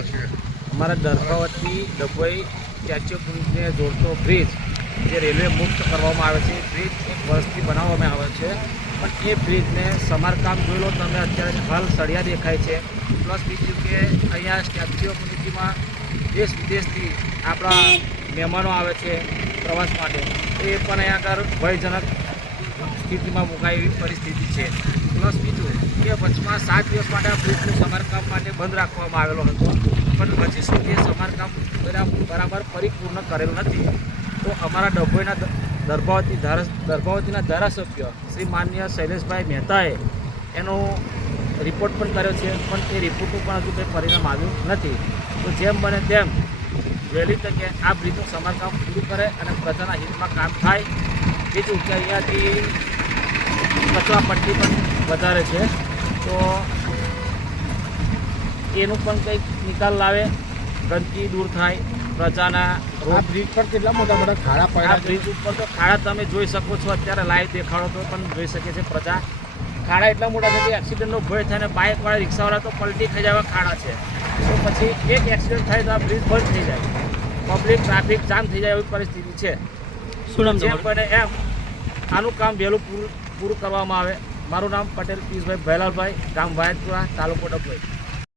આવ્યો છે? અમારા દર્ભાવતી ડભોઈ સ્ટેચ્યુ ઓફ યુનિટીને જોડતો બ્રિજ જે રેલવે મુક્ત કરવામાં આવે છે, બ્રિજ 1 વર્ષથી બનાવવામાં આવે છે, પણ એ બ્રિજને સમારકામ જોઈ લો તમે. અત્યારે હાલ સળિયા દેખાય છે. પ્લસ બીજું કે અહીંયા સ્ટેચ્યુ ઓફ યુનિટીમાં દેશ વિદેશથી આપણા મહેમાનો આવે છે પ્રવાસ માટે, એ પણ અહીંયા આગળ ભયજનક સ્થિતિમાં મુકાય એવી પરિસ્થિતિ છે. પ્લસ બીજું કે વચમાં 7 દિવસ માટે આ બ્રિજનું સમારકામ માટે બંધ રાખવામાં આવેલો હતો, પણ હજી સુધી સમારકામ બરાબર પરિપૂર્ણ કરેલું નથી. તો અમારા ડભોઈના દર્ભાવતીના ધારાસભ્ય શ્રી માનનીય શૈલેષભાઈ મહેતાએ એનો રિપોર્ટ પણ કર્યો છે, પણ એ રિપોર્ટનું પણ હજુ કંઈ પરિણામ આવ્યું નથી. તો જેમ બને તેમ વહેલી તકે આ બ્રિજનું સમારકામ પૂરું કરે અને પ્રજાના હિતમાં કામ થાય. બીજું કે અહીંયાથી કચરા પટ્ટી પણ વધારે છે, તો એનું પણ કંઈક નિકાલ લાવે, ગંદકી દૂર થાય, પ્રજાના આ બ્રિજ પર કેટલા મોટા ખાડા આ પડ્યા છે? બ્રિજ ઉપર તો ખાડા તમે જોઈ શકો છો. અત્યારે લાઈવ દેખાડો તો પણ જોઈ શકે છે પ્રજા. ખાડા એટલા મોટા છે કે એક્સિડન્ટનો ભય થાય ને બાઇકવાળા રિક્ષાવાળા તો પલટી થઈ જાય ખાડા છે. તો પછી એક એક્સિડન્ટ થાય તો આ બ્રિજ બંધ થઈ જાય, પબ્લિક ટ્રાફિક જામ થઈ જાય એવી પરિસ્થિતિ છે. જેમ બને એમ આનું કામ વહેલું પૂરું કરવામાં આવે. મારું નામ પટેલ પિયુષભાઈ ભૈલાલભાઈ, ગામ વાયદપુરા, તાલુકો ડભોઈ.